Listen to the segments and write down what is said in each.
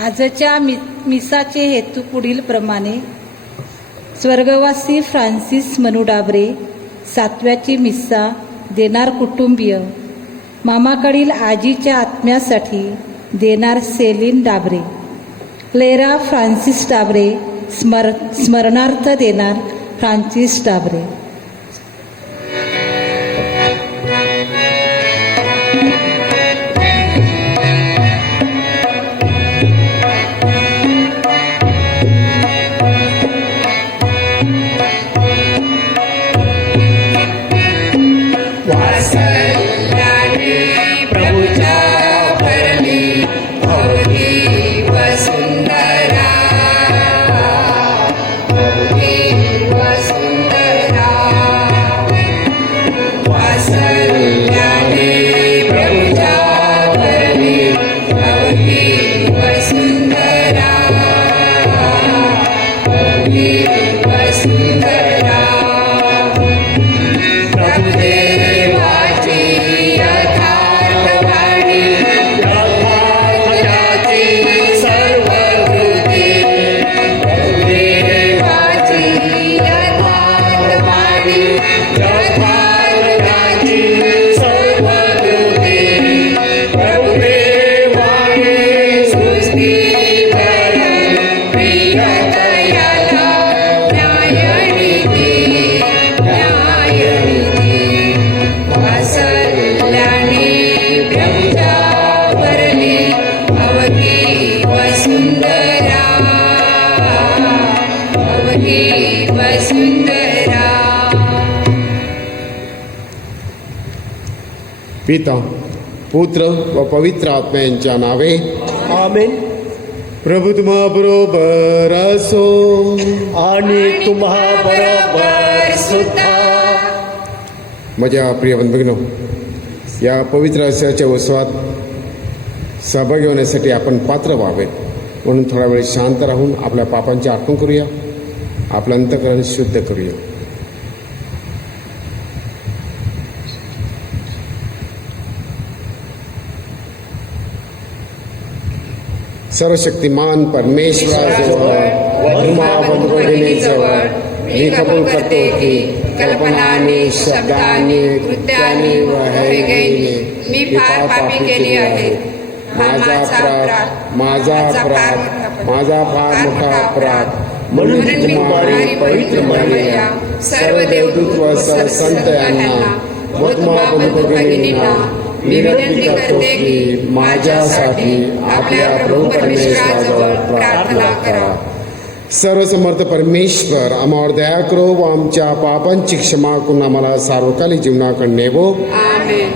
आजच्या मिसाचे हेतू पुढील प्रमाणे: स्वर्गवासी फ्रान्सिस मनू डाबरे 7व्याची मिसा देणार कुटुंबीय, मामाकडील आजीच्या आत्म्यासाठी देणार Celine Dabre, Clara Francis Dabre स्मरणार्थ देणार फ्रान्सिस डाबरे. पिता, पुत्र व पवित्र आत्मा यांच्या नावे आमेन. प्रभू तुम्हा बरोबर असो आणि तुम्हा बरोबर सुद्धा. माझ्या प्रिय बंधूंनो, या पवित्र अशाच्या उत्सवात सहभागी होण्यासाठी आपण पात्र व्हावे म्हणून थोडा वेळ शांत राहून आपल्या पापांची आठवण करूया, आपलं अंतःकरण शुद्ध करूया. सर्वशक्तिमान परमेश्वराजवळ धर्माबंधुजवळ मी कबूल करतो की कल्पनाने, शब्दाने, कृत्याने व हैगेने मी फार पापी केली आहे. माझा फार मोठा अपराध. म्हणून तुम्ही पवित्र मरिया, सर्व देवदूत व सर्व संत यांना व तुम्हा बंधू भगिनींना मी विनंती करतो की माझ्यासाठी आपल्या प्रभू परमेश्वराजवळ प्रार्थना करा. सर्वसमर्थ परमेश्वर आम्हावर दया करो व आमच्या पापांची क्षमा करून आम्हाला सार्वकालिक जीवनाकडे नेवो. आमेन.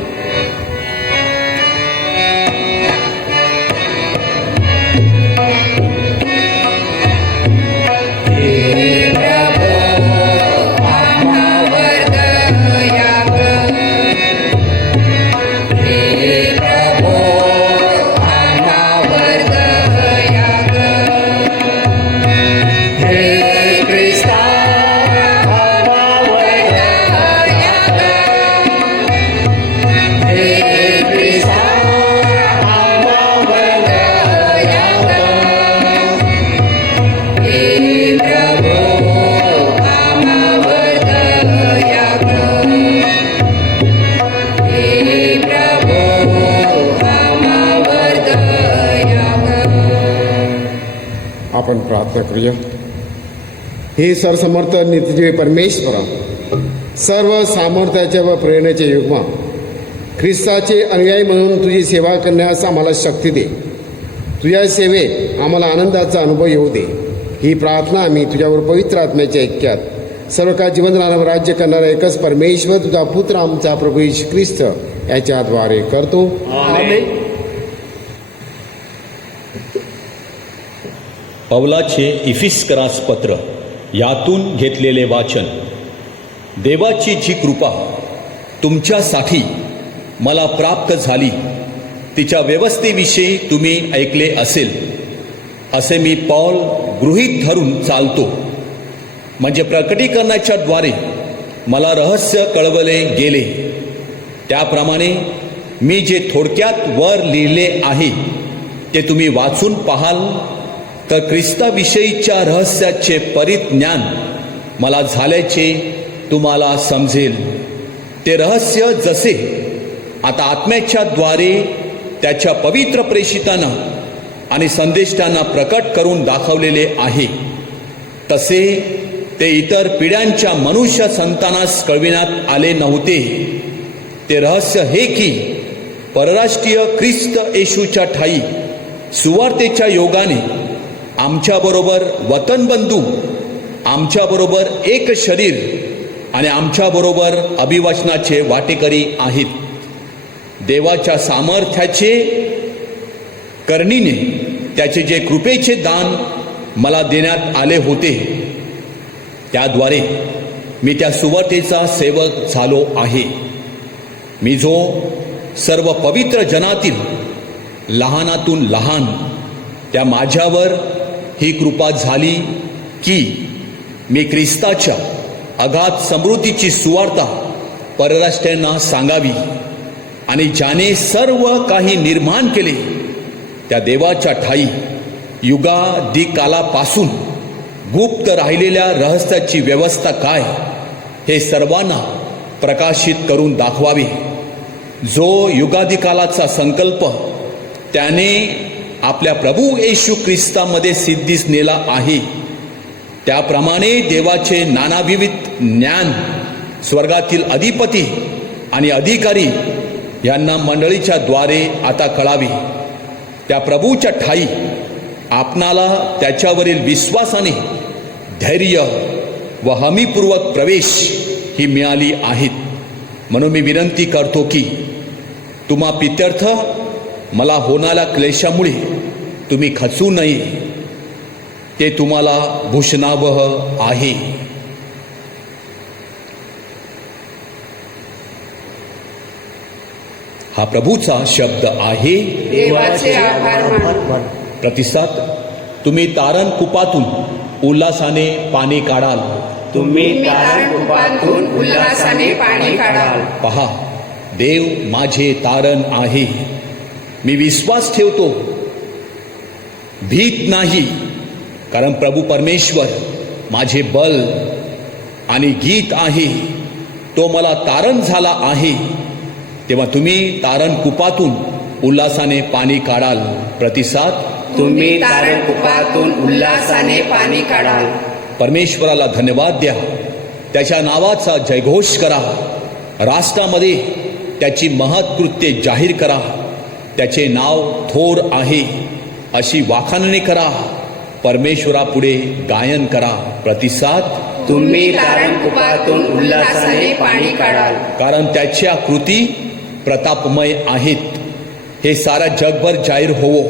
आपण प्रार्थना करूया. हे सर्वसमर्थ नित्यजीवी परमेश्वरा, सर्व सामर्थ्याच्या व प्रेरणेचे युग्मा, ख्रिस्ताचे अनुयायी म्हणून तुझी सेवा करण्यास आम्हाला शक्ती दे. तुझ्या सेवेत आम्हाला आनंदाचा अनुभव येऊ दे. ही प्रार्थना आम्ही तुझ्यावर पवित्र आत्म्याच्या ऐक्यात सर्व काळ जीवन राज्य करणारा एकच परमेश्वर तुझा पुत्र आमचा प्रभू येशू ख्रिस्त याच्याद्वारे करतो. आमेन. पौलाचे इफिस्करास पत्र यातून घेतलेले वाचन. देवाची जी कृपा तुमच्यासाठी मला प्राप्त झाली तिच्या व्यवस्थेविषयी तुम्ही ऐकले असेल, असे मी पौल गृहीत धरून चालतो. म्हणजे प्रकटीकरणाच्या द्वारे मला रहस्य कळवले गेले त्याप्रमाणे मी जे थोडक्यात वर लिहिले आहे ते तुम्ही वाचून पाहाल तर ख्रिस्ताविषयीच्या रहस्याचे परिज्ञान मला झाल्याचे तुम्हाला समजेल. ते रहस्य जसे आता आत्म्याच्या द्वारे त्याच्या पवित्र प्रेषितांना आणि संदेष्टांना प्रकट करून दाखवलेले आहे, तसे ते इतर पिढ्यांच्या मनुष्य संतानास कळविण्यात आले नव्हते. ते रहस्य हे की परराष्ट्रीय ख्रिस्त येशूच्या ठाई सुवार्तेच्या योगाने आमच्याबरोबर वतनबंधू, आमच्याबरोबर एक शरीर आणि आमच्याबरोबर अभिवचनाचे वाटेकरी आहेत. देवाच्या सामर्थ्याचे करणीने त्याचे जे कृपेचे दान मला देण्यात आले होते, त्याद्वारे मी त्या सुवार्तेचा सेवक झालो आहे. मी जो सर्व पवित्र जनातील लहानातून लहान, त्या माझ्यावर ही कृपा झाली की मी ख्रिस्ताच्या अगाध समृद्धीची सुवार्ता परराष्ट्रांना सांगावी आणि ज्याने सर्व काही निर्माण केले त्या देवाच्या ठाई युगादिकालापासून गुप्त राहिलेल्या रहस्याची व्यवस्था काय हे सर्वांना प्रकाशित करून दाखवावे. जो युगादिकालाचा संकल्प त्याने आपल्या प्रभू येशू ख्रिस्तामध्ये सिद्धीस नेला आहे, त्याप्रमाणे देवाचे नानाविविध ज्ञान स्वर्गातील अधिपती आणि अधिकारी यांना मंडळीच्या द्वारे आता कळावे. त्या प्रभूच्या ठाई आपणाला त्याच्यावरील विश्वासाने धैर्य व हमीपूर्वक प्रवेश ही मिळाली आहेत. म्हणून मी विनंती करतो की तुम्हा प्रित्यर्थ मला होणाऱ्या क्लेशामुळे तुम्ही खचू नये, ते तुम्हाला भूषणावह आहे. हा प्रभूचा शब्द आहे. देवाचे आभार मानू. प्रतिसाद. तुम्ही तारण कुपातून उल्हासाने पाणी काढाल. तुम्ही तारण कुपातून उल्हासाने पाणी काढाल. पहा, देव माझे तारण आहे. मी विश्वास ठेवतो, भीत नाही, कारण प्रभू परमेश्वर माझे बल आणि गीत आहे. तो मला तारण झाला आहे. तेव्हा तुम्ही तारण कुपातून उल्हासाने पाणी काढाल. प्रतिसाद. तुम्ही तारण कुपातून उल्हासाने पाणी काढाल. परमेश्वराला धन्यवाद द्या, त्याच्या नावाचा जयघोष करा, राष्ट्रामध्ये त्याची महत्कृत्ये जाहीर करा. त्याचे नाव थोर आहे अशी वाखाणणी करा. परमेश्वरापुढे गायन करा. प्रतिसाद. तुम्ही तारण कुपातून उल्हासाने पाणी काढाल. कारण त्याच्या कृती प्रतापमय आहेत. हे साऱ्या जगभर जाहीर होवो.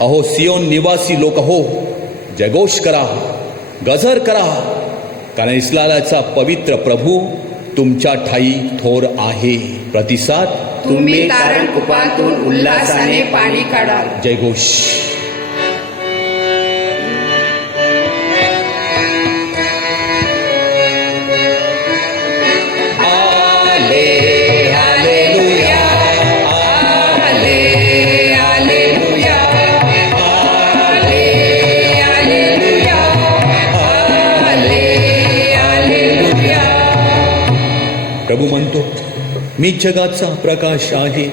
अहो सियोन निवासी लोक हो, जयघोष करा, गजर करा, कारण इस्रायलाचा पवित्र प्रभू तुमच्या ठाई थोर आहे. प्रतिसाद. तुम्ही तारण कुपातून उल्हासाने पाणी काढाल. जयघोष. प्रभू म्हणतो, मी जगाचा प्रकाश आहे.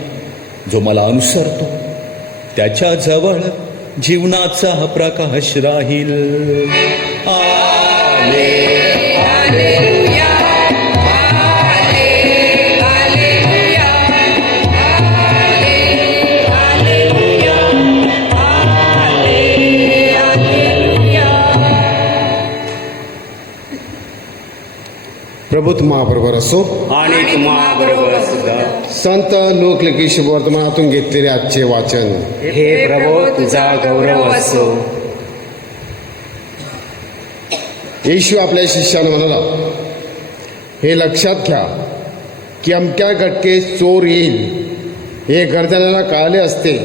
जो मला अनुसरतो त्याच्या जवळ जीवनाचा प्रकाश राहील. प्रभू तुम्हाबरोबर असो. आणि तुम्हा बरोबर सुद्धा. संत लोकलिखित शुभवर्तमानातून घेतलेले आजचे वाचन. हे प्रभू तुझा गौरव असो. येशू आपल्या शिष्यांना म्हणाला, हे लक्षात घ्या की अमक्या घटकेस चोर येईल हे गरजण्याला कळले असते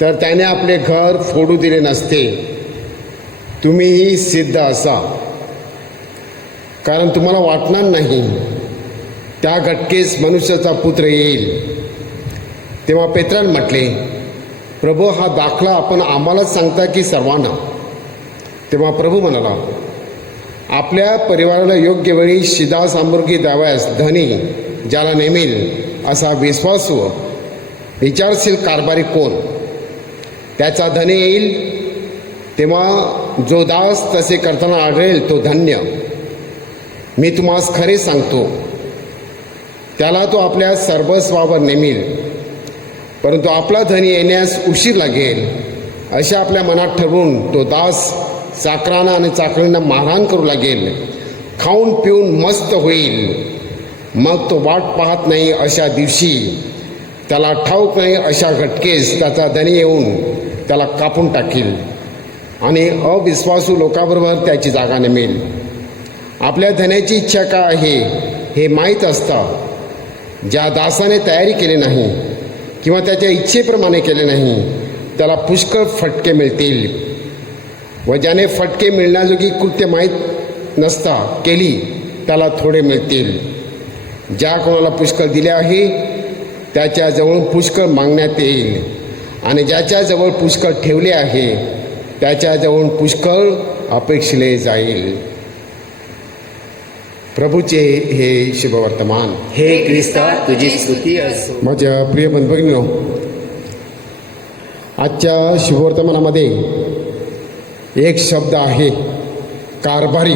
तर त्याने आपले घर फोडू दिले नसते. तुम्हीही सिद्ध असा, कारण तुम्हाला वाटणार नाही त्या घटकेस मनुष्याचा पुत्र येईल. तेव्हा पेत्राने म्हटले, प्रभू हा दाखला आपण आम्हालाच सांगता की सर्वांना? तेव्हा प्रभू म्हणाला, आपल्या परिवाराला योग्य वेळी शिधा सामुग्री द्यावयास धनी ज्याला नेमेल असा विश्वासू विचारशील कारभारी कोण? त्याचा धनी येईल तेव्हा जो दास तसे करताना आढळेल तो धन्य. मी तुम्हास खरे सांगतो, त्याला तो आपल्या सर्वस्वावर नेमील. परंतु आपला धनी येण्यास उशीर लागेल अशा आपल्या मनात ठरवून तो दास चाकरांना आणि चाकरींना मारहाण करू लागेल. खाऊन पिऊन मस्त होईल. मग तो वाट पाहत नाही अशा दिवशी, त्याला ठाऊक नाही अशा घटकेस त्याचा धनी येऊन त्याला कापून टाकील आणि अविश्वासू लोकांबरोबर त्याची जागा नेमेल. आपल्या धन्याची इच्छा काय आहे हे माहीत असता ज्या दासाने तयारी केली नाही किंवा त्याच्या इच्छेप्रमाणे केले नाही त्याला पुष्कळ फटके मिळतील. व ज्याने फटके मिळण्याजोगी कृत्य माहीत नसता केली त्याला थोडे मिळतील. ज्या कोणाला पुष्कळ दिले आहे त्याच्याजवळून पुष्कळ मागण्यात येईल आणि ज्याच्याजवळ पुष्कळ ठेवले आहे त्याच्याजवळून पुष्कळ अपेक्षिले जाईल. प्रभूचे हे शुभवर्तमान. हे ख्रिस्ता तुझी स्तुती असो. माझ्या प्रिय बंधूंनो, आजच्या शुभवर्तमानामध्ये एक शब्द आहे कारभारी.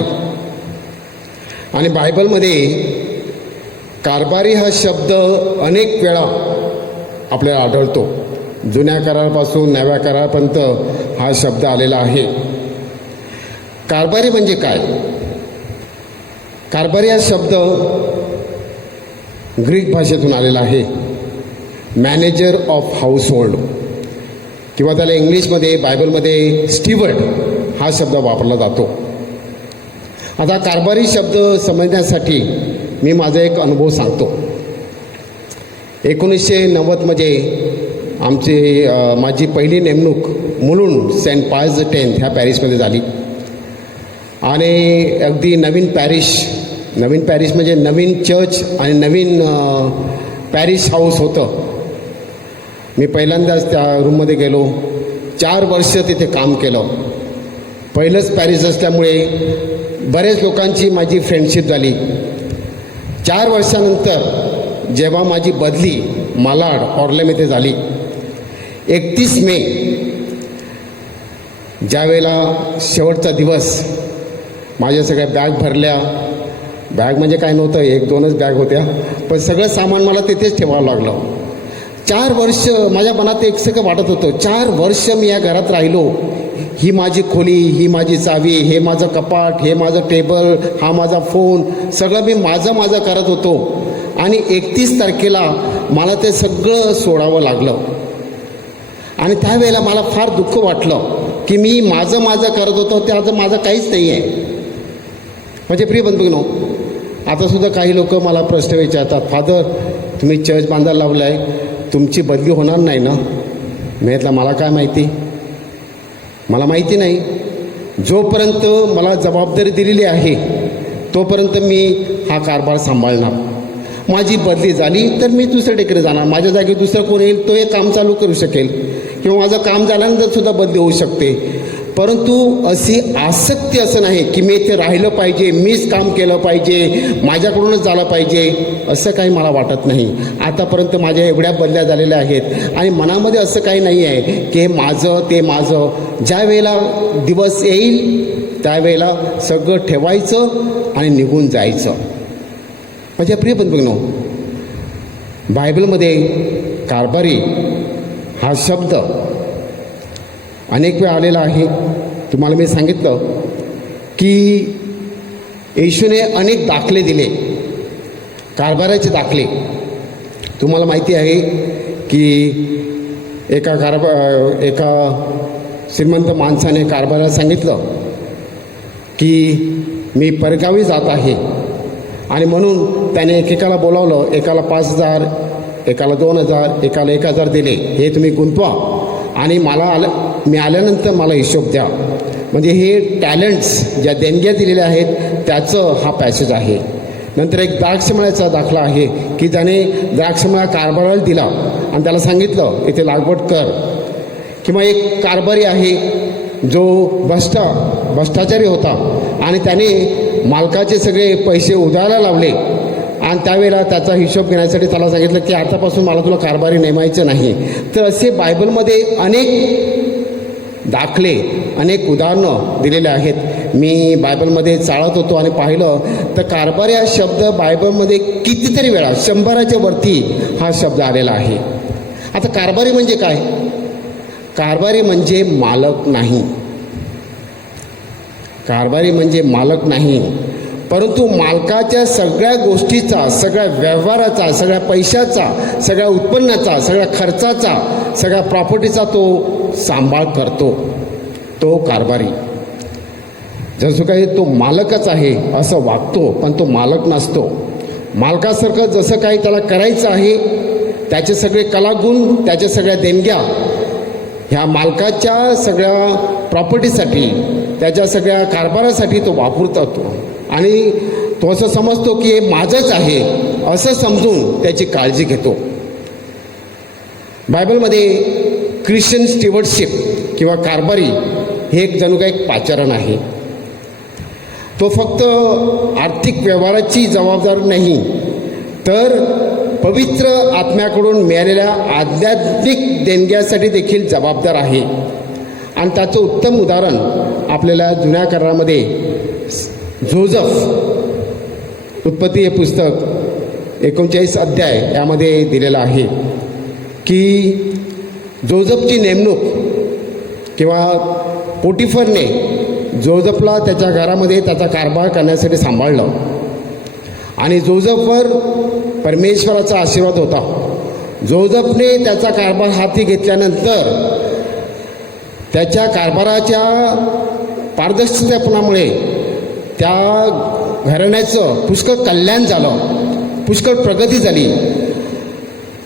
आणि बायबलमध्ये कारभारी हा शब्द अनेक वेळा आपल्याला आढळतो. जुन्या करारापासून नव्या करारापर्यंत हा शब्द आलेला आहे. कारभारी म्हणजे काय? कारभारी हा शब्द ग्रीक भाषेतून आलेला आहे. मॅनेजर ऑफ हाऊसहोल्ड, किंवा त्याला इंग्लिशमध्ये बायबलमध्ये स्टीवर्ड हा शब्द वापरला जातो. आता कारभारी शब्द समजण्यासाठी मी माझा एक अनुभव सांगतो. 1990मध्ये माझी पहिली नेमणूक मुलुंड सेंट पायस X ह्या पॅरिसमध्ये झाली. आणि अगदी नवीन पॅरिस म्हणजे नवीन चर्च आणि नवीन पॅरिस हाऊस होतं. मी पहिल्यांदाच त्या रूममध्ये गेलो. 4 वर्ष तिथे काम केलं. पहिलंच पॅरिस असल्यामुळे बरेच लोकांची माझी फ्रेंडशिप झाली. 4 वर्षानंतर जेव्हा माझी बदली मालाड ऑर्लेम येथे झाली, 31 मे ज्यावेळेला शेवटचा दिवस, माझ्या सगळ्या बॅग भरल्या. बॅग म्हणजे काय नव्हतं, 1-2च बॅग होत्या, पण सगळं सामान मला तिथेच ठेवावं लागलं. 4 वर्ष माझ्या मनात एक सगळं वाटत होतं, 4 वर्ष मी या घरात राहिलो. ही माझी खोली, ही माझी चावी, हे माझं कपाट, हे माझं टेबल, हा माझा फोन, सगळं मी माझं करत होतो. आणि 31 तारखेला मला ते सगळं सोडावं लागलं. आणि त्यावेळेला मला फार दुःख वाटलं की मी माझं करत होतो, ते आता माझं काहीच नाही आहे. म्हणजे प्रिय बंधूंनो, आतासुद्धा काही लोक मला प्रश्न विचारतात, फादर तुम्ही चर्च बांधायला लावला आहे, तुमची बदली होणार नाही ना? मी म्हटलं मला काय माहिती, मला माहिती नाही. जोपर्यंत मला जबाबदारी दिलेली आहे तोपर्यंत मी हा कारभार सांभाळणार. माझी बदली झाली तर मी दुसऱ्या ठिकाणी जाणार. माझ्या जागी दुसरं कोण येईल तो हे काम चालू करू शकेल, किंवा माझं काम झाल्यानंतर सुद्धा बदली होऊ शकते. परंतु अशी आसक्ती असं नाही की मी इथे राहिलं पाहिजे, मीच काम केलं पाहिजे, माझ्याकडूनच झालं पाहिजे, असं काही मला वाटत नाही. आतापर्यंत माझ्या एवढ्या बदल्या झालेल्या आहेत आणि मनामध्ये असं काही नाही आहे की हे माझं ते माझं. ज्या वेळेला दिवस येईल त्यावेळेला सगळं ठेवायचं आणि निघून जायचं. माझ्या प्रिय बंधूंनो, बायबलमध्ये कारभारी हा शब्द अनेक वेळा आलेला आहे. तुम्हाला मी सांगितलं की येशूने अनेक दाखले दिले, कारभाराचे दाखले. तुम्हाला माहिती आहे की एका श्रीमंत माणसाने कारभाराला सांगितलं की मी परगावी जात आहे, आणि म्हणून त्याने एकेकाला बोलावलं. एकाला 5,000, एकाला 2,000, एकाला 1,000 दिले. हे तुम्ही गुंतवा आणि मी आल्यानंतर मला हिशोब द्या. म्हणजे हे टॅलेंट्स ज्या देणग्या दिलेल्या आहेत त्याचं हा पॅसेज आहे. नंतर एक द्राक्षमळ्याचा दाखला आहे की ज्याने द्राक्षमळा कारभाराला दिला आणि त्याला सांगितलं इथे लागवड कर. किंवा एक कारभारी आहे जो भ्रष्टाचारी होता आणि त्याने मालकाचे सगळे पैसे उधायला लावले आणि त्यावेळेला त्याचा हिशोब घेण्यासाठी त्याला सांगितलं की आतापासून मला तुला कारभारी नेमायचं नाही. तर असे बायबलमध्ये अनेक दाखले, अनेक उदाहरणं दिलेले आहेत. मी बायबलमध्ये चाळत होतो आणि पाहिलं तर कारभारी हा शब्द बायबलमध्ये कितीतरी वेळा 100च्या वरती हा शब्द आलेला आहे. आता कारभारी म्हणजे काय? कारभारी म्हणजे मालक नाही. कारभारी म्हणजे मालक नाही, परंतु मालकाच्या सगळ्या गोष्टीचा, सगळ्या व्यवहाराचा, सगळ्या पैशाचा, सगळ्या उत्पन्नाचा, सगळ्या खर्चाचा, सगळ्या प्रॉपर्टीचा तो सांभाळ करतो. तो कारभारी. जसं काही तो मालकच आहे असं वागतो, पण तो मालक नसतो. मालकासारखं जसं काही त्याला करायचं आहे, त्याचे सगळे कलागुण, त्याच्या सगळ्या देणग्या ह्या मालकाच्या सगळ्या प्रॉपर्टीसाठी, त्याच्या सगळ्या कारभारासाठी तो वापरत होतो आणि तो असं समजतो की हे माझंच आहे असं समजून त्याची काळजी घेतो. बायबलमध्ये ख्रिश्चन स्टीवर्डशिप किंवा कारभारी हे एक जणू काही एक पाचारण आहे. तो फक्त आर्थिक व्यवहाराची जबाबदार नाही, तर पवित्र आत्म्याकडून मिळालेल्या आध्यात्मिक देणग्यासाठी देखील जबाबदार आहे. आणि त्याचं उत्तम उदाहरण आपल्याला जुन्या करारामध्ये जोझफ, उत्पत्ती हे पुस्तक 39 अध्याय यामध्ये दिलेलं आहे की जोझफची नेमणूक किंवा पोटिफरने जोझफला त्याच्या घरामध्ये त्याचा कारभार करण्यासाठी सांभाळलं आणि जोझफवर परमेश्वराचा आशीर्वाद होता. जोझफने त्याचा कारभार हाती घेतल्यानंतर त्याच्या कारभाराच्या पारदर्शकपणामुळे त्या घराण्याचं पुष्कळ कल्याण झालं, पुष्कळ प्रगती झाली.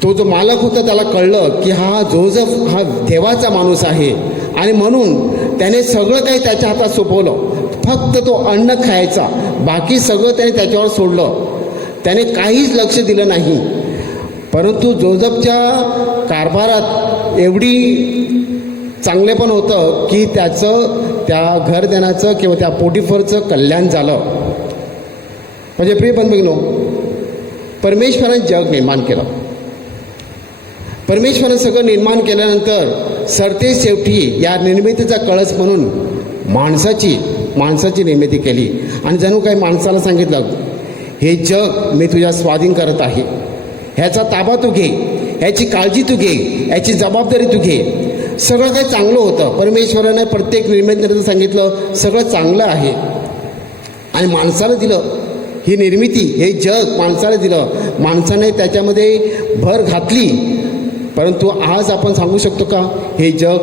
तो जो मालक होता त्याला कळलं की हा जोझफ हा देवाचा माणूस आहे आणि म्हणून त्याने सगळं काही त्याच्या हातात सोपवलं. फक्त तो अन्न खायचा, बाकी सगळं त्याने त्याच्यावर सोडलं. त्याने काहीच लक्ष दिलं नाही. परंतु जोझफच्या कारभारात एवढी चांगले पण होतं की त्याचं त्या घरधनाचं किंवा त्या पोटिफरचं कल्याण झालं. म्हणजे प्रिय बंधूंनो, परमेश्वराने जग निर्माण केलं. परमेश्वराने सगळं निर्माण केल्यानंतर सरते शेवटी या निर्मितीचा कळस म्हणून माणसाची निर्मिती केली आणि जणू काही माणसाला सांगितलं, हे जग मी तुझ्या स्वाधीन करत आहे, ह्याचा ताबा तू घे, ह्याची काळजी तू घे, ह्याची जबाबदारी तू घे. सगळं काही चांगलं होतं. परमेश्वराने प्रत्येक निर्मितीनंतर सांगितलं सगळं चांगलं आहे आणि माणसाला दिलं ही निर्मिती, हे जग माणसाला दिलं. माणसाने त्याच्यामध्ये भर घातली. परंतु आज आपण सांगू शकतो का हे जग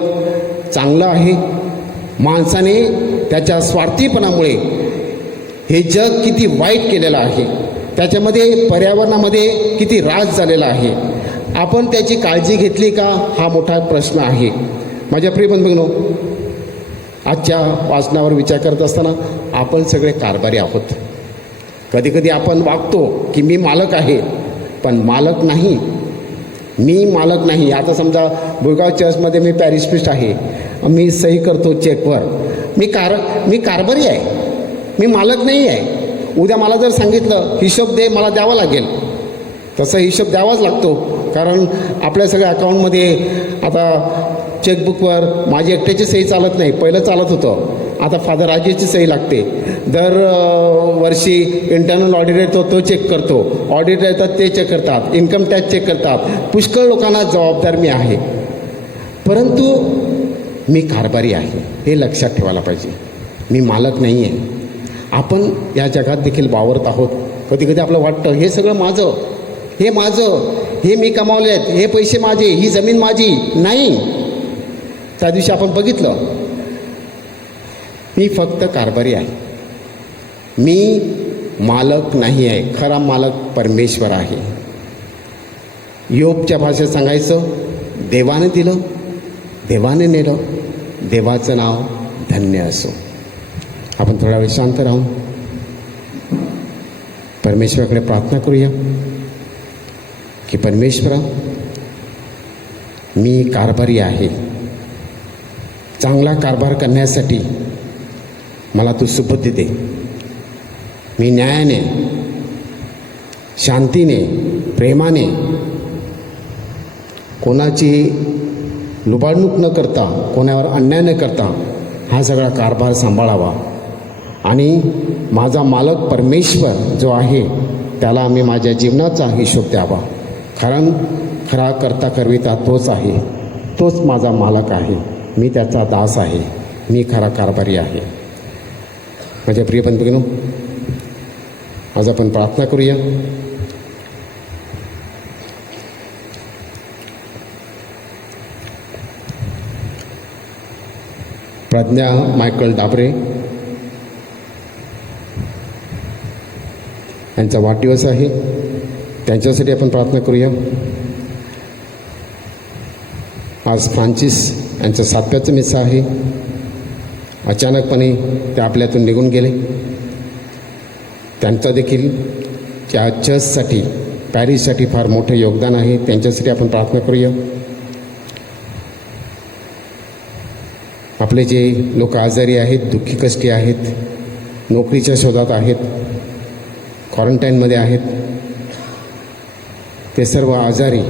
चांगलं आहे? माणसाने त्याच्या स्वार्थीपणामुळे हे जग किती वाईट केलेलं आहे. त्याच्यामध्ये पर्यावरणामध्ये किती ऱ्हास झालेला आहे. आपण त्याची काळजी घेतली का हा मोठा प्रश्न आहे. माझ्या प्रिय बंधूंनो, आजच्या वाचनावर विचार करत असताना आपण सगळे कारभारी आहोत. कधी कधी आपण वागतो की मी मालक आहे, पण मालक नाही. मी मालक नाही. आता समजा बुळगाव चर्चमध्ये मी पॅरिश प्रिस्ट आहे, मी सही करतो चेकवर, मी कारभारी आहे, मी मालक नाही आहे. उद्या मला जर सांगितलं हिशोब दे, मला द्यावा लागेल. तसा हिशोब द्यावाच लागतो, कारण आपल्या सगळ्या अकाउंटमध्ये आता चेकबुकवर माझी एकट्याची सही चालत नाही. पहिलं चालत होतं, आता फादर राजेची सही लागते. दर वर्षी इंटरनल ऑडिटर येतो, तो चेक करतो. ऑडिटर येतात, ते चेक करतात. इन्कम टॅक्स चेक करतात. पुष्कळ लोकांना जबाबदार मी आहे, परंतु मी कारभारी आहे हे लक्षात ठेवायला पाहिजे. मी मालक नाही आहे. आपण या जगात देखील वावरत आहोत. कधी कधी आपलं वाटतं हे सगळं माझं, हे माझं, हे मी कमावले आहेत, हे पैसे माझे, ही जमीन माझी. नाही. त्या दिवशी आपण बघितलं, मी फक्त कारभारी आहे, मी मालक नाही आहे. खरा मालक परमेश्वर आहे. योबच्या भाषेत सांगायचं, देवाने दिलं, देवाने नेलं, देवाचं नाव धन्य असो. आपण थोडा वेळ शांत राहून परमेश्वराकडे प्रार्थना करूया की परमेश्वरा, मी कारभारी आहे, चांगला कारभार करण्यासाठी मला तू सुबुद्धी दे. मी न्यायाने, शांतीने, प्रेमाने, कोणाची लुबाडणूक न करता, कोणावर अन्याय न करता हा सगळा कारभार सांभाळावा आणि माझा मालक परमेश्वर जो आहे त्याला मी माझ्या जीवनाचा हिशोब द्यावा. कारण खरा करता करविता तोच आहे, तोच माझा मालक आहे, मी त्याचा दास आहे, मी खरा कारभारी आहे. माझ्या प्रिय बंधूंनो, आज आपण प्रार्थना करूया. प्रज्ञा मायकल डाबरे यांचा वाढदिवस आहे, त्यांच्यासाठी आपण प्रार्थना करूया. आज फ्रान्सिस यांचं 7व्याचं मिस्सा आहे. अचानकपणे ते आपल्यातून निघून गेले. त्यांचं देखील त्या चर्चसाठी, पॅरिससाठी फार मोठं योगदान आहे, त्यांच्यासाठी आपण प्रार्थना करूया. आपले जे लोक आजारी आहेत, दुःखी कष्टी आहेत, नोकरीच्या शोधात आहेत, क्वारंटाईनमध्ये आहेत, ते सर्व आजारी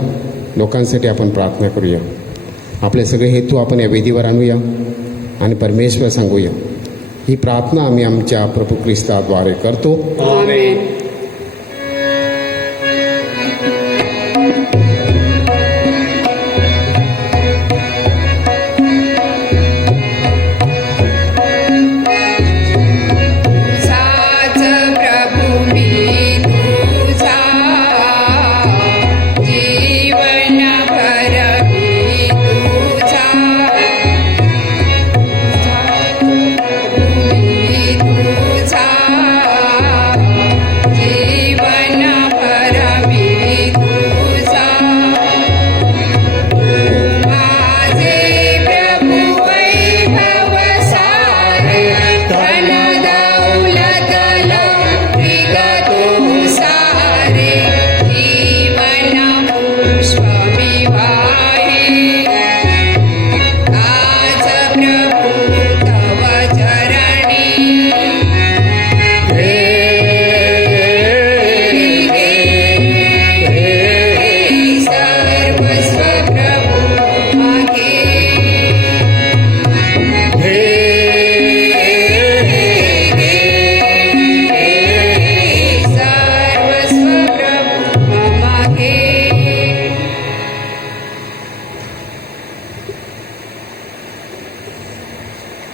लोकांसाठी आपण प्रार्थना करूया. आपले सगळे हेतू आपण या वेदीवर आणूया आणि परमेश्वर सांगूया. ही प्रार्थना आम्ही आमच्या प्रभू ख्रिस्ताद्वारे करतो. आमेन. साच प्रभू मी तुझा, जीवन भर मी तुझा. मी तुझा, जीवन भर मी तुझा. माझे प्रभू वैभव सारे, धन दौलत लौकिक तू सारे. जीवन पुष्प मी वाहे, आज प्रभू तव चरणी. हे सर्वस्व प्रभू मागे. सर्वस्व प्रभू मागे.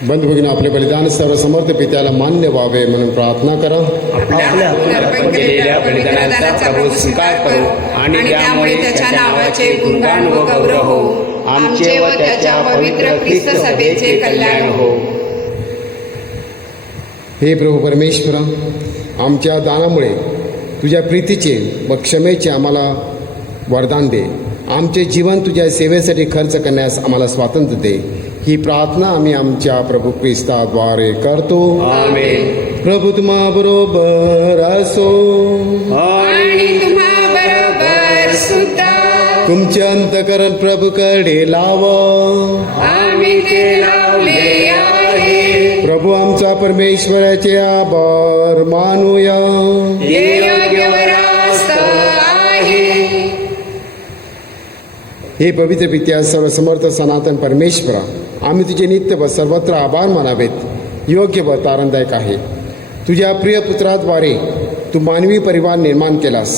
बंधू भगिनी, आपले बलिदान सर्वसमर्थ पित्याला मान्य व्हावे म्हणून प्रार्थना करा. आपल्या अर्पण केलेल्या बलिदानाचा प्रभू स्वीकार करो आणि त्यामुळे त्याच्या नावाचे गुणगान व गौरव हो. आमचे व त्याच्या पवित्र ख्रिस्त सभेचे कल्याण हो. हे प्रभू परमेश्वरा, आमच्या दानामुळे तुझ्या प्रीतीचे व क्षमेचे आम्हाला वरदान दे. आमचे जीवन तुझ्या सेवेसाठी खर्च करण्यास आम्हाला स्वातंत्र्य दे. ही प्रार्थना आम्ही आमच्या प्रभू ख्रिस्ताद्वारे करतो. आमेन. प्रभू तुम्हा बरोबर असो. आणि तुम्हा बरोबर सुद्धा. तुमचे अंतकरण प्रभूकडे लाव. आम्ही ते लावले आहे. प्रभू आमचा परमेश्वराचे आभार मानूया. हे योग्य व रास्त आहे. हे पवित्र पित्या, सर्वसमर्थ सनातन परमेश्वरा, आम्ही तुझे नित्य व सर्वत्र आभार मानावेत. योग्य व तारणदायक आहे. तुझ्या प्रिय पुत्राद्वारे तू मानवी परिवार निर्माण केलास.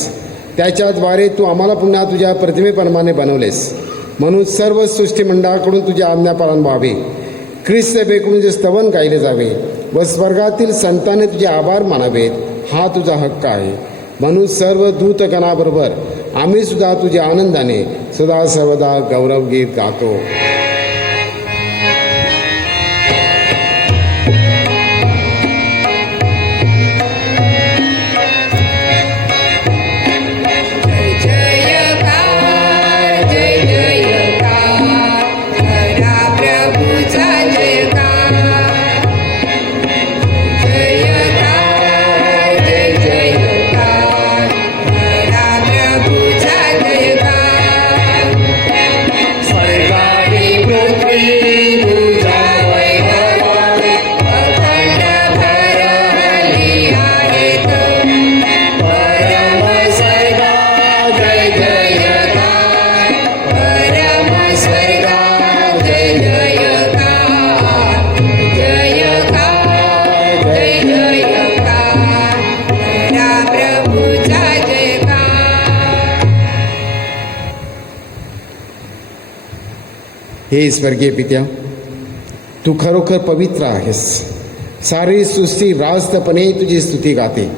त्याच्याद्वारे तू आम्हाला पुन्हा तुझ्या प्रतिमेप्रमाणे बनवलेस. म्हणून सर्व सृष्टीमंडळाकडून तुझ्या आज्ञापालन व्हावे. ख्रिस्त सभेकडून जे स्तवन गायले जावे व स्वर्गातील संतांनी तुझे आभार मानावेत, हा तुझा हक्क आहे. म्हणून सर्व दूतगणाबरोबर आम्ही सुद्धा तुझ्या आनंदाने सदा सर्वदा गौरवगीत गातो. जयकार जय जयकार, खरा प्रभूचा जयकार. जयकार जय जयकार, खरा प्रभूचा जयकार. स्वर्गाने हे स्वर्गीय पित्या, तू खरोखर पवित्र आहेस. सारी सृष्टी रास्तपणे तुझी स्तुती गाते.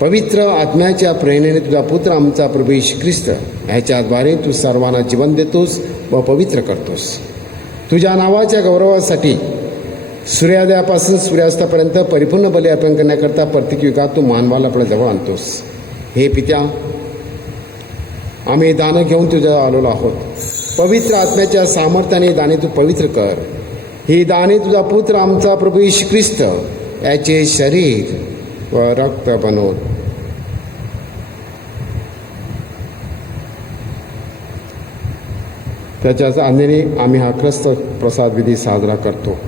पवित्र आत्म्याच्या प्रेरणेने तुझा पुत्र आमचा प्रभू येशू ख्रिस्त ह्याच्याद्वारे तू सर्वांना जीवन देतोस व पवित्र करतोस. तुझ्या नावाच्या गौरवासाठी सूर्योदयापासून सूर्यास्तापर्यंत परिपूर्ण बली अर्पण करण्याकरता प्रत्येक युगात तू मानवाला आपल्या जवळ आणतोस. हे पित्या, आम्ही दानं घेऊन तुझ्या आलेलो आहोत. पवित्र आत्म्याच्या सामर्थ्याने दाने तू पवित्र कर. ही दाने तुझा पुत्र आमचा प्रभू येशू ख्रिस्त याचे शरीर व रक्त बनव. त्याच्याच आज्ञेने आम्ही हा ख्रिस्त प्रसाद विधी साजरा करतो.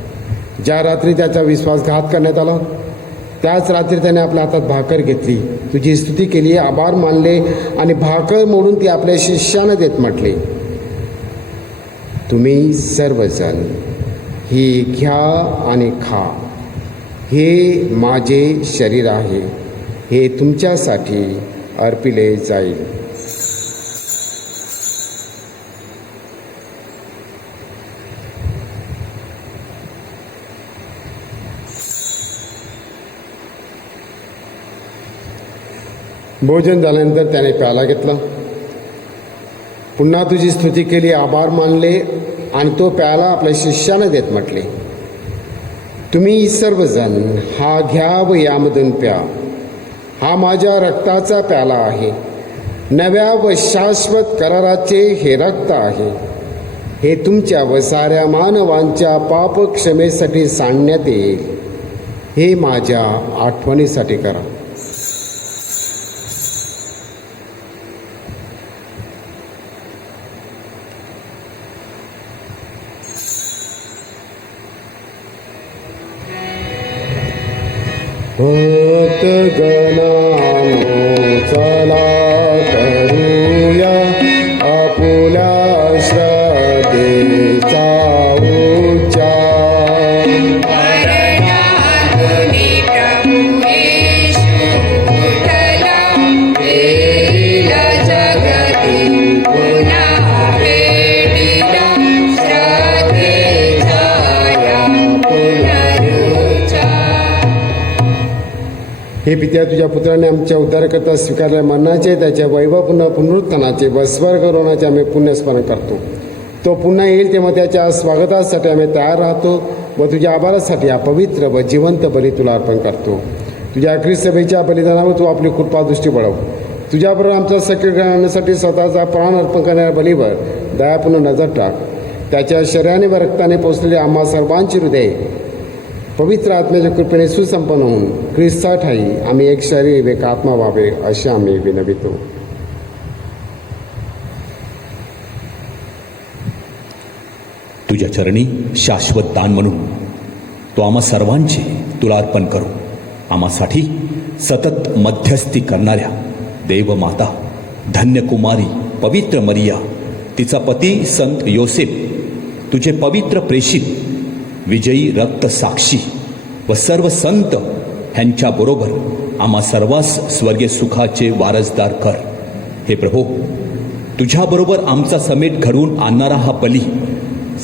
ज्या रात्री त्याचा विश्वासघात करण्यात आला त्याच रात्री त्याने आपल्या हातात भाकर घेतली, तुझी स्तुती केली, आभार मानले आणि भाकर मोडून ती आपल्या शिष्यानं देत म्हटले, तुम्ही सर्वजण ही घ्या आणि खा. हे माझे शरीर आहे, हे तुमच्यासाठी अर्पिले जाईल. भोजन झाल्यानंतर त्याने प्याला घेतला, पुन्हा तुझी स्तुती केली, आभार मानले आणि तो प्याला आपल्या शिष्यानं देत म्हटले, तुम्ही सर्वजण हा घ्या व यामधून प्या. हा माझ्या रक्ताचा प्याला आहे, नव्या व शाश्वत कराराचे हे रक्त आहे. हे तुमच्या व साऱ्या मानवांच्या पाप क्षमेसाठी सांडण्यात येईल. हे माझ्या आठवणीसाठी करा. भक्तगणानो चला करूया आपुल्या श्रद्धेचा उच्चार. मरणातूनी प्रभू येशू उठला, येईल जगती पुन्हा भेटीला, श्रद्धेचा या पुनरुच्चार. हे पित्या, तुझ्या पुत्राने आमच्या उद्धारकर्ता स्वीकारल्या मरणाचे, त्याच्या वैभवपूर्ण पुनरुत्थानाचे व स्वर्गरोहणाचे आम्ही पुण्यस्मरण करतो. तो पुन्हा येईल तेव्हा त्याच्या स्वागतासाठी आम्ही तयार राहतो व तुझ्या आभारासाठी हा पवित्र व जिवंत बली तुला अर्पण करतो. तुझ्या ख्रिस्त सभेच्या बलिदानावर तू आपली कृपादृष्टी बळव. तुझ्याबरोबर आमचा सख्य करण्यासाठी स्वतःचा प्राण अर्पण करणाऱ्या बलीवर दयापूर्ण नजर टाक. त्याच्या शरीराने व रक्ताने पोचलेली आम्हा सर्वांची हृदय पवित्र आत्म्याच्या कृपेने सुसंपन्न होऊन ख्रिस्ता ठाई आम्ही एक शरीर एक आत्मा व्हावे असे आम्ही विनवितो. तुझ्या चरणी शाश्वत दान म्हणून तो आम्हा सर्वांचे तुला अर्पण करू. आम्हासाठी सतत मध्यस्थी करणाऱ्या देवमाता धन्य कुमारी पवित्र मरिया, तिचा पती संत योसेफ, तुझे पवित्र प्रेषित विजयी रक्त साक्षी व सर्व संत ह्यांच्याबरोबर आम्हा सर्वांस स्वर्गीय सुखाचे वारसदार कर. हे प्रभो, तुझ्याबरोबर आमचा समेट घडवून आणणारा हा बली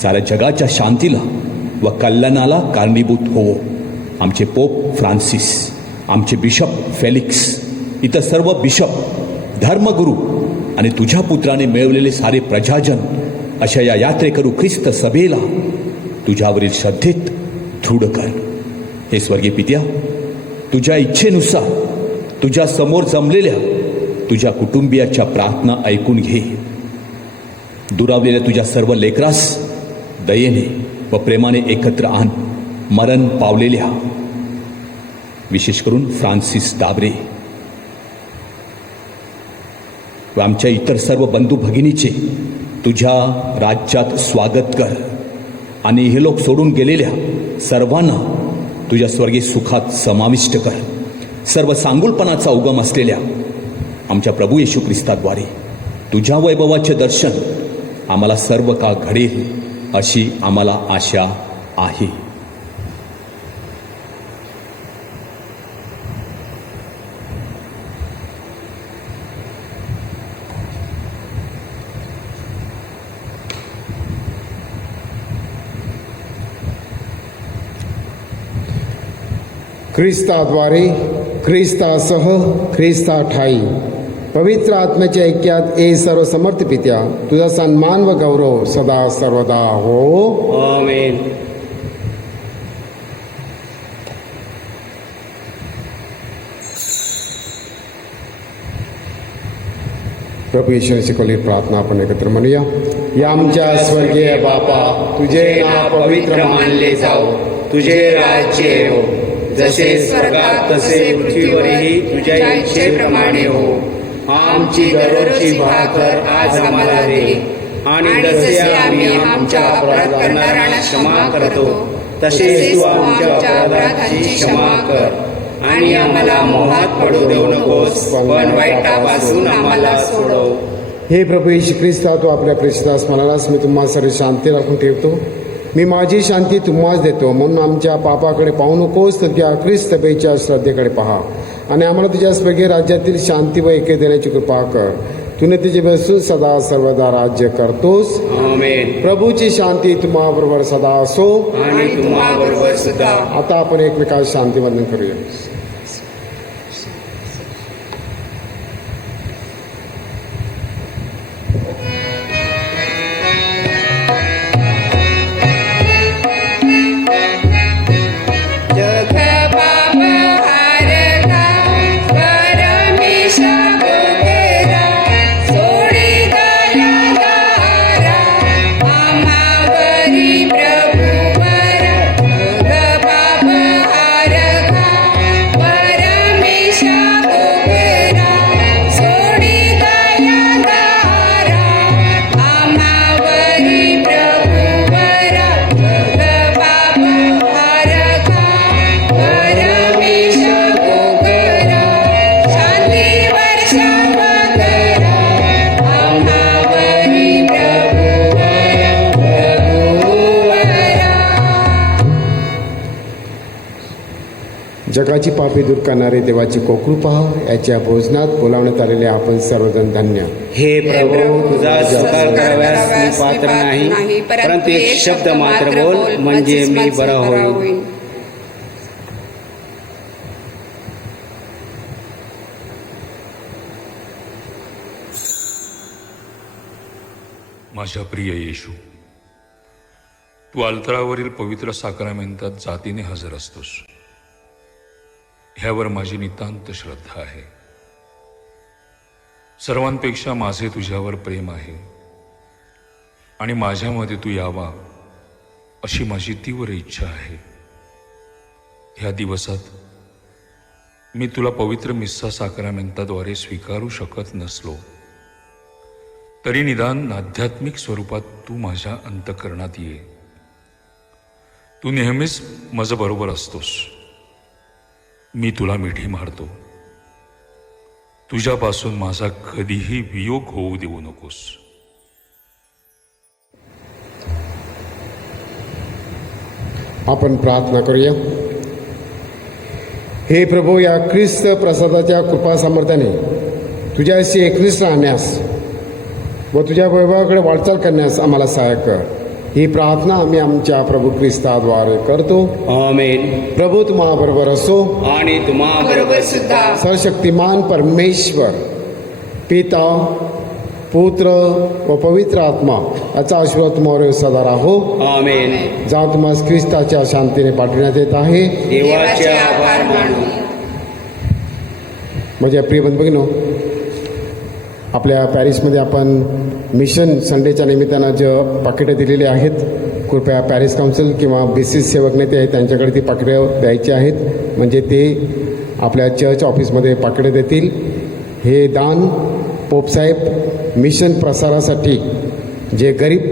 साऱ्या जगाच्या शांतीला व कल्याणाला कारणीभूत होवो. आमचे पोप फ्रान्सिस, आमचे बिशप फेलिक्स, इतर सर्व बिशप, धर्मगुरू आणि तुझ्या पुत्राने मिळवलेले सारे प्रजाजन अशा या यात्रेकरू ख्रिस्त सभेला तुझ्यावरील श्रद्धेत दृढ कर. हे स्वर्गीय पित्या, तुझ्या इच्छेनुसार तुझ्या समोर जमलेल्या तुझ्या कुटुंबियाच्या प्रार्थना ऐकून घे. दुरावलेल्या तुझ्या सर्व लेकरास दयेने व प्रेमाने एकत्र आण. मरण पावलेल्या विशेष करून फ्रान्सिस दाबरे व आमच्या इतर सर्व बंधू भगिनीचे तुझ्या राज्यात स्वागत कर. आणि हे लोक सोडून गेलेल्या सर्वांना तुझ्या स्वर्गीय सुखात समाविष्ट कर. सर्व सांगुलपणाचा उगम असलेल्या आमच्या प्रभू येशू ख्रिस्ताद्वारे तुझ्या वैभवाचे दर्शन आम्हाला सर्व काळ घडेल अशी आम्हाला आशा आहे. ख्रिस्ताद्वारे, ख्रिस्तासह, ख्रिस्ता ठाई पवित्र आत्म्याच्या ऐक्यात ए सर्व समर्थ पित्या, तुझा सन्मान व गौरव सदा सर्वदा हो. आमेन. प्रभू येशूने शिकवली प्रार्थना आपण एकत्र म्हणूया. या आमच्या स्वर्गीय बापा, तुझे नाव पवित्र मानले जाओ, तुझे राज्य येवो, जसे स्वर्गात तसे पृथ्वीवरही तुझ्या इच्छेप्रमाणे हो. आमची दररोजची भाकर आज आम्हाला दे, आणि जसे आम्ही आमच्या अपराध करणाऱ्यांना क्षमा करतो, तसेच तू आमच्या अपराधाची क्षमा कर. आणि आम्हाला मोहात पडू देऊ नकोस, पण वाईटापासून आम्हाला सोडव. हे प्रभू येशू ख्रिस्ता, तू आपल्या प्रेषितास म्हणालास, मी तुम्हा सर्व शांती राखून ठेवतो, मी माझी शांती तुम्हास देतो. म्हणून आमच्या पापाकडे पाहू नकोस, तर त्या ख्रिस्त सभेच्या श्रद्धेकडे पहा, आणि आम्हाला तुझ्या स्वर्गीय राज्यातील शांती व ऐक्य देण्याची कृपा कर. तुने तुझे बसून सदा सर्वदा राज्य करतोस. आमेन. प्रभूची शांती तुम्हाबरोबर सदा असो. आणि तुम्हाबरोबर सुद्धा. आता आपण एकमेकास शांतीवंदन करूया. जगाची पापे दूर करणारे देवाची कोकरू पहा. याच्या भोजनात बोलावण्यात आलेले आपण सर्वजण धन्य. हे प्रभू, तुझा स्वीकार कराव्यास मी पात्र नाही, परंतु एक शब्द मात्र बोल, म्हणजे मी बरा होईल. माझ्या प्रिय येशू, तू अल्तरावरील पवित्र साक्रामेंतात जातीने हजर असतोस. ह्यावर माझी नितांत श्रद्धा आहे. सर्वांपेक्षा माझे तुझ्यावर प्रेम आहे, आणि माझ्यामध्ये तू यावा अशी माझी तीव्र इच्छा आहे. ह्या दिवसात मी तुला पवित्र मिस्सा साक्रामेंताद्वारे स्वीकारू शकत नसलो, तरी निदान आध्यात्मिक स्वरूपात तू माझ्या अंतःकरणात ये. तू नेहमीच माझं बरोबर असतोस. मी तुला मिठी मारतो. तुझ्यापासून माझा कधीही वियोग होऊ देऊ नकोस. आपण प्रार्थना करूया. हे प्रभू, या ख्रिस्त प्रसादाच्या कृपा सामर्थ्याने तुझ्याशी एकनिष्ठ राहण्यास व तुझ्या वैभवाकडे वाटचाल करण्यास आम्हाला सहाय्य कर. ही प्रार्थना आम्ही आमच्या प्रभू ख्रिस्ताद्वारे करतो. आमेन. प्रभू तुम्हाबरोबर असो. आणि तुम्हाबरोबर सुद्धा. सर्वशक्तिमान परमेश्वर पिता, पुत्र व पवित्र आत्मा याचा आशीर्वाद तुम्हावर सदा राहो. आमेन. जा तुम्हाला ख्रिस्ताच्या शांतीने पाठविण्यात येत आहे. देवाचे आभार मानू. माझ्या प्रिय बंधूभगिनींनो, आपल्या पॅरिसमध्ये आपण मिशन संडेच्या निमित्तानं जे पाकिटं दिलेली आहेत, कृपया पॅरिस काउन्सिल किंवा BC सेवक नेते आहेत त्यांच्याकडे ती पाकिटं द्यायची आहेत, म्हणजे ते आपल्या चर्च ऑफिसमध्ये पाकिटं देतील. हे दान पोपसाहेब मिशन प्रसारासाठी जे गरीब,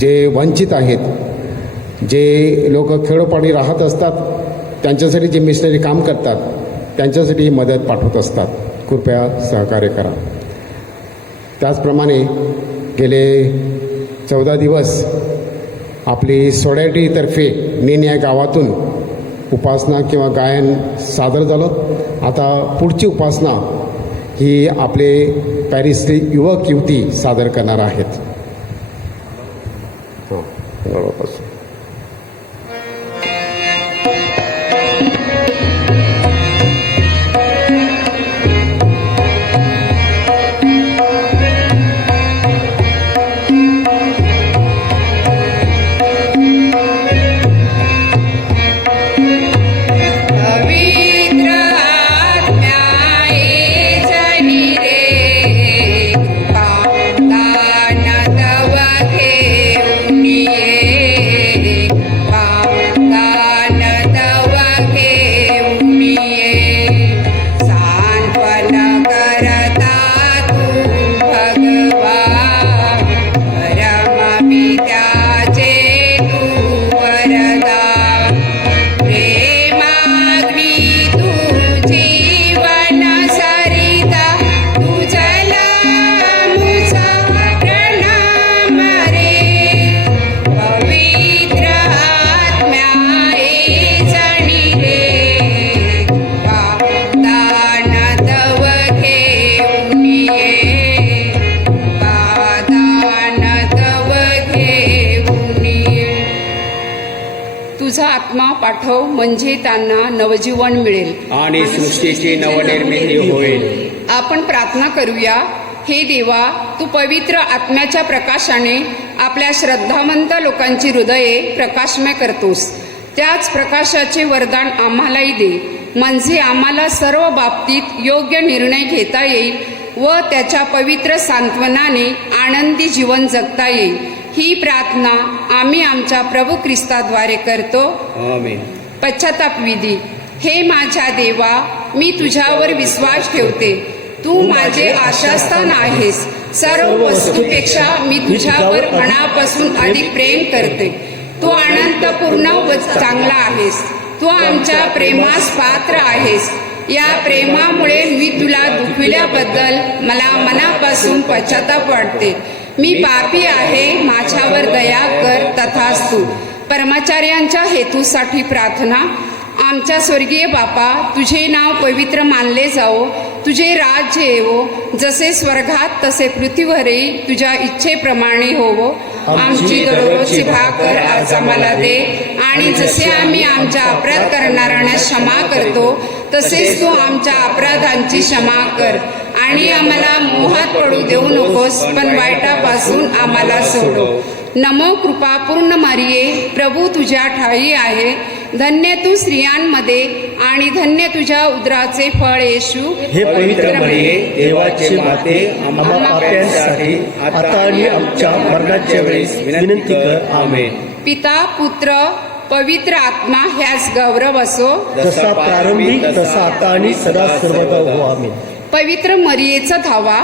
जे वंचित आहेत, जे लोक खेडोपाडी राहत असतात, त्यांच्यासाठी जे मिशनरी काम करतात, त्यांच्यासाठी ही मदत पाठवत असतात. कृपया सहकार्य करा. त्याचप्रमाणे गेले 14 दिवस आपली सोसायटीतर्फे नेन या गावातून उपासना किंवा गायन सादर झालं. आता पुढची उपासना ही आपले पॅरिसचे युवक युवती सादर करणार आहेत. तुझा आत्मा पाठव, म्हणजे त्यांना नवजीवन मिळेल आणि सृष्टीची नवनिर्मिती होईल. आपण प्रार्थना करूया. हे देवा, तू पवित्र आत्म्याच्या प्रकाशाने आपल्या श्रद्धावंत लोकांची हृदये प्रकाशमय करतोस. त्याच प्रकाशाचे वरदान आम्हालाही दे, म्हणजे आम्हाला सर्व बाबतीत योग्य निर्णय घेता येईल व त्याच्या पवित्र सांत्वनाने आनंदी जीवन जगता येईल. ही प्रार्थना आम्ही आमच्या प्रभू ख्रिस्ताद्वारे करतो. आमेन. पश्चाताप विधी. हे माझ्या देवा, मी तुझ्यावर विश्वास ठेवते. तू माझे आशास्थान आहेस. सर्व वस्तूपेक्षा मी तुझ्यावर मनापासून अधिक प्रेम करते. तू अनंतपूर्ण व चांगला आहेस. तू आमच्या प्रेमास पात्र आहेस. या प्रेमामुळे मी तुला दुखविल्याबद्दल मला मनापासून पश्चाताप वाटते. मी पापी आहे, माझ्यावर दया कर. तथास्तु. कर्मचाऱ्यांच्या हेतूसाठी प्रार्थना. आमच्या स्वर्गीय बापा, तुझे नाव पवित्र मानले जावो, तुझे राज्य येवो, जसे स्वर्गात तसे पृथ्वीवरही तुझ्या इच्छेप्रमाणे होवो. आमची दररोजची भाकर आज आम्हाला दे, आणि जसे आम्ही आमच्या अपराध करणाऱ्यांना क्षमा करतो, तसेच तू आमच्या अपराधांची क्षमा कर. आणि आम्हाला मोहात पडू देऊ नकोस, पण वाईटापासून आम्हाला सोडव. नमो कृपा पूर्ण मरिये, प्रभू तुझ्या ठाई आहे. धन्य तू स्त्रियांमध्ये, आणि धन्य तुझ्या उदराचे फळ येशू. हे पवित्र मरिये, देवाचे माते, आम्हा पाप्यांसाठी आता आणि आमच्या मरणाच्या वेळेस विनंती कर. आमेन. पिता, पुत्र, पवित्र आत्मा ह्यास गौरव असो, जसा प्रारंभिक तसा आता आणि सदा सर्वदा हो. आमेन. पवित्र मरियेचा धावा.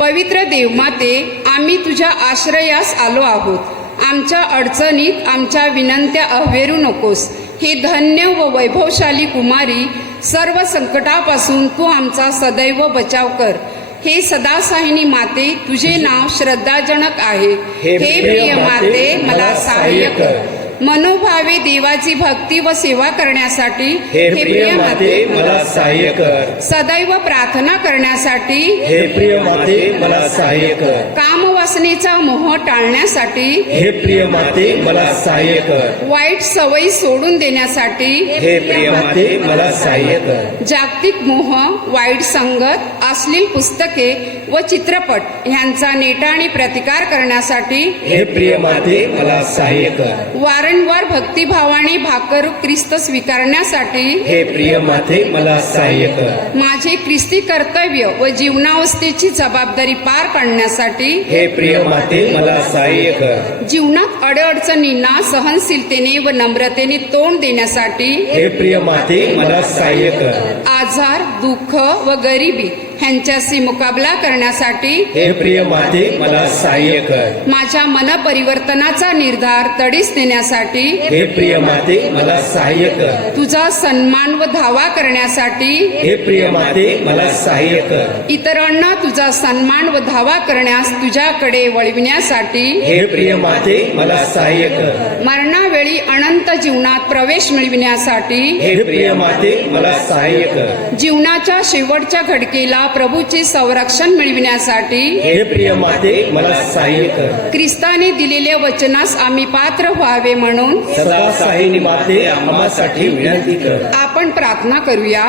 पवित्र देवमाते, आम्ही तुझ्या आश्रयास आलो आहोत. आमच्या अडचणीत आमच्या विनंत्या अव्हेरू नकोस. हे धन्य व वैभवशाली कुमारी, सर्व संकटापासून तू आमचा सदैव बचाव कर. हे सदासाहिनी माते, तुझे नाव श्रद्धाजनक आहे. हे प्रिय माते, मला सहाय्य कर. मनोभावे देवाची भक्ती व सेवा करण्यासाठी हे प्रिय माते, मला सहाय्य कर. सदैव प्रार्थना करण्यासाठी हे प्रिय माते, मला सहाय्य कर. कामवासनेचा मोह टाळण्यासाठी हे प्रिय माते, मला सहाय्य कर. वाईट सवयी सोडून देण्यासाठी हे प्रिय माते, मला सहाय्य कर. जागतिक मोह, वाईट संगत, अश्लील पुस्तके व चित्रपट ह्यांचा नेटाने प्रतिकार करण्यासाठी हे प्रिय माते, मला सहाय्य कर. वारंवार भक्तिभावाने भाकर ख्रिस्त स्वीकारण्यासाठी हे प्रिय माते, मला सहाय्य कर. माझे ख्रिस्ती कर्तव्य व जीवनावस्थेची जबाबदारी पार पाडण्यासाठी हे प्रिय माते, मला सहाय्य कर. जीवनात अडचणींना सहनशीलतेने व नम्रतेने तोंड देण्यासाठी हे प्रिय माते, मला सहाय्य कर. आजार, दुःख व गरिबी ह्यांच्याशी मुकाबला करण्यासाठी हे प्रिय माते, मला सहाय्य कर. माझ्या मनपरिवर्तनाचा निर्धार तडीस नेण्यासाठी हे प्रिय माते, मला सहाय्य कर. तुझा सन्मान व धावा करण्यासाठी हे प्रिय माते, मला सहाय्य कर. इतरांना तुझा सन्मान व धावा करण्यास तुझ्याकडे वळविण्यासाठी हे प्रिय माते, मला सहाय्य कर. मरणावेळी अनंत जीवनात प्रवेश मिळविण्यासाठी हे प्रिय माते, मला सहाय्य कर. जीवनाच्या शेवटच्या घडकेला प्रभूचे संरक्षण मिळविण्यासाठी हे प्रिय माते, मला सहाय्य कर. ख्रिस्ताने दिलेल्या वचनास आम्ही पात्र व्हावे म्हणून सदा साहिनी माते, आम्हासाठी विनंती कर. आपण प्रार्थना करूया.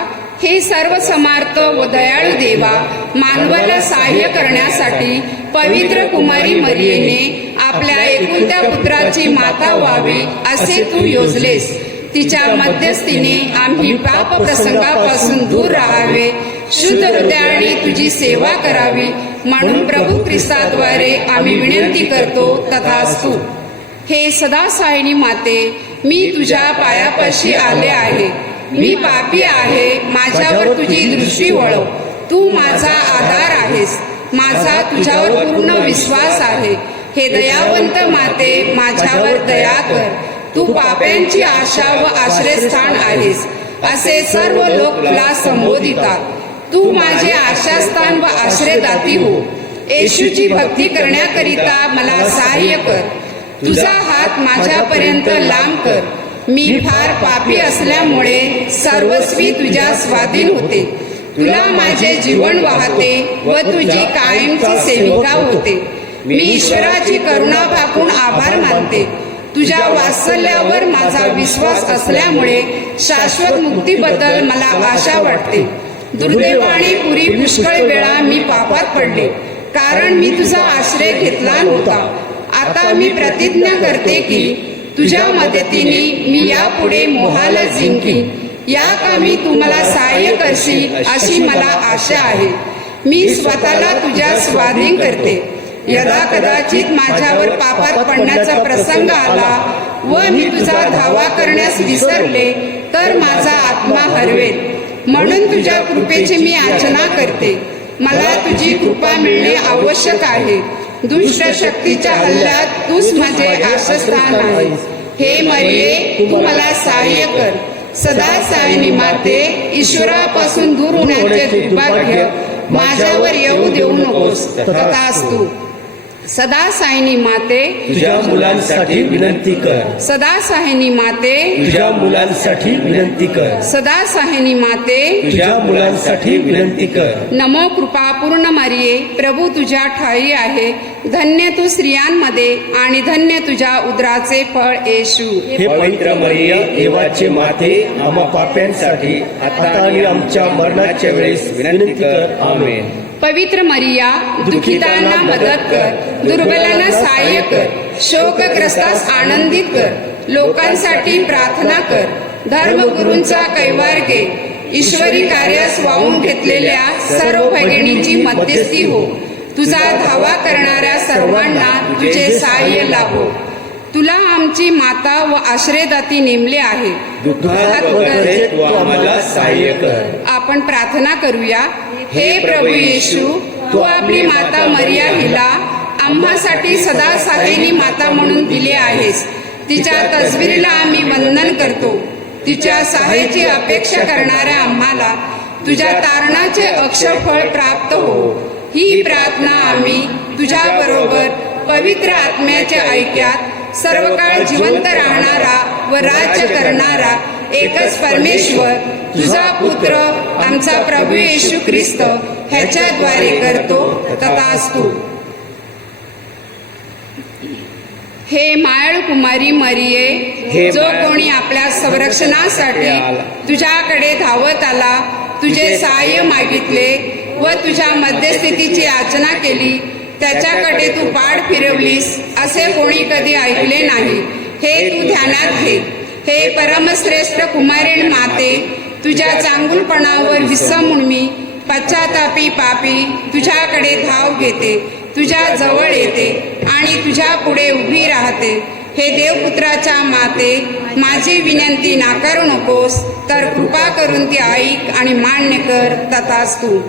हे सर्व समर्थ व दयाळू देवा, मानवाला सहाय्य करण्यासाठी पवित्र कुमारी मरियेने आपल्या एकुलत्या पुत्राची माता व्हावी असे तू योजलेस. तिच्या मध्यस्थीने आम्ही पाप प्रसंगापासून दूर राहावे, शुद्ध हृदयाने तुझी सेवा करावी, म्हणून प्रभू ख्रिस्ताद्वारे आम्ही विनंती करतो. तथास्तु. हे सदा साहिनी माते, मी तुझ्या पायापाशी आले आहे. मी पापी आहे, माझ्यावर तुझी दृष्टी वळव. तू माझा आधार आहेस. माझा तुझ्यावर पूर्ण विश्वास आहे. हे दयावंत माते, माझ्यावर दया कर. तू पाप्यांची आशा व आश्रयस्थान आहेस असे सर्व लोक तुला संबोधितात. तू माझे आशास्थान व आश्रयदाती हो. येशूची भक्ती करण्याकरिता मला सहाय्य कर. तुझा हात माझ्यापर्यंत लांब कर. मी फार पापी असल्यामुळे सर्वस्वी तुझ्या स्वाधीन होते. तुला माझे जीवन वाहते व तुझी कायमची सेविका होते. मी ईश्वराची करुणा भाकून आभार मानते. तुझ्या वात्सल्यावर माझा विश्वास असल्यामुळे शाश्वत मुक्तीबद्दल मला आशा वाटते. दुर्दैवाने पुरी पुष्कळ वेळा मी पापात पडले, कारण मी तुझा आश्रय घेतला नव्हता. आता मी प्रतिज्ञा करते की तुझ्या मदतीने मी यापुढे मोहाला जिंकीन. या कामी तू मला सहाय्य करशील अशी मला आशा आहे. मी स्वतःला तुझ्या स्वाधीन करते. यदा कदाचित माझ्यावर पापात पडण्याचा प्रसंग आला व मी तुझा धावा करण्यास विसरले तर माझा आत्मा हरवेल. म्हणून तुझ्या कृपेची मी याचना करते. मला तुझी कृपा मिळणे आवश्यक आहे. दुष्ट शक्तीच्या हल्ल्यात तूच माझे आश्रयस्थान आहेस. हे मरिये, तू मला सहाय्य कर. सदा सायनी माते, ईश्वरापासून दूर होण्याचे दुर्भाग्य माझ्यावर येऊ देऊ नकोस. तथास्तु. सदा सायनी माते, तुझ्या मुलांसाठी विनंती कर. सदा सायनी माते, तुझ्या मुलांसाठी विनंती कर. सदा सायनी माते, तुझ्या मुलांसाठी विनंती कर. नमो कृपा पूर्ण मरिये, प्रभू तुझ्या ठाई आहे. धन्य तू स्त्रियांमध्ये आणि धन्य तुझ्या उदराचे फळ येशू. हे पवित्र मरिय, देवाचे माते, आम्हा पाप्यांसाठी आता आणि आमच्या मरणाच्या वेळेस विनंती कर. आमेन. पवित्र मरिया, दुःखितांना मदत कर, दुर्बलांना सहाय्य कर, शोकग्रस्तास आनंदित कर, लोकांसाठी प्रार्थना कर. धर्मगुरूंचा कैवार घे. ईश्वरी कार्यास वाहून घेतलेल्या सर्व भगिनींची मध्यस्थी हो. तुझा धावा करणाऱ्या सर्वांना तुझे सहाय्य लाभो. तुला आमची माता व आश्रयदाती नेमले आहे. दुःखात वगैरे तू आम्हाला सहाय्य कर. आपण प्रार्थना करूया. हे प्रभू येशू, तू आपली माता मरिया हिला आम्हासाठी सदा सहाय्यनी माता म्हणून दिले आहेस. तिच्या तस्वीरीला आम्ही वंदन करतो. तिच्या सहाय्याची अपेक्षा करणाऱ्या आम्हाला तुझ्या तारणाचे अक्षरफळ प्राप्त हो. ही प्रार्थना आम्ही तुझ्या बरोबर पवित्र आत्म्याच्या ऐक्यात सर्व काळ जिवंत राहणारा व राज्य करणारा एकच परमेश्वर, तुझा पुत्र आमचा प्रभू येशू ख्रिस्त ह्याच्याद्वारे करतो. तथास्तु. हे मायाळू कुमारी मरिये, जो कोणी आपल्या संरक्षणासाठी तुझ्याकडे धावत आला, तुझे सहाय्य मागितले व तुझ्या मध्यस्थितीची याचना केली, त्याच्याकडे तू पाठ फिरवलीस असे कोणी कधी ऐकले नाही. हे तू ध्यानात घे. हे परमश्रेष्ठ कुमारीण माते, तुझ्या चांगुलपणावर विसंबून मी पश्चातापी पापी तुझ्याकडे धाव घेते, तुझ्या जवळ येते आणि तुझ्या पुढे उभी राहते. हे देवपुत्राच्या माते, माझी विनंती नाकारू नकोस, तर कृपा करून ती ऐक आणि मान्य कर. तथास्तु.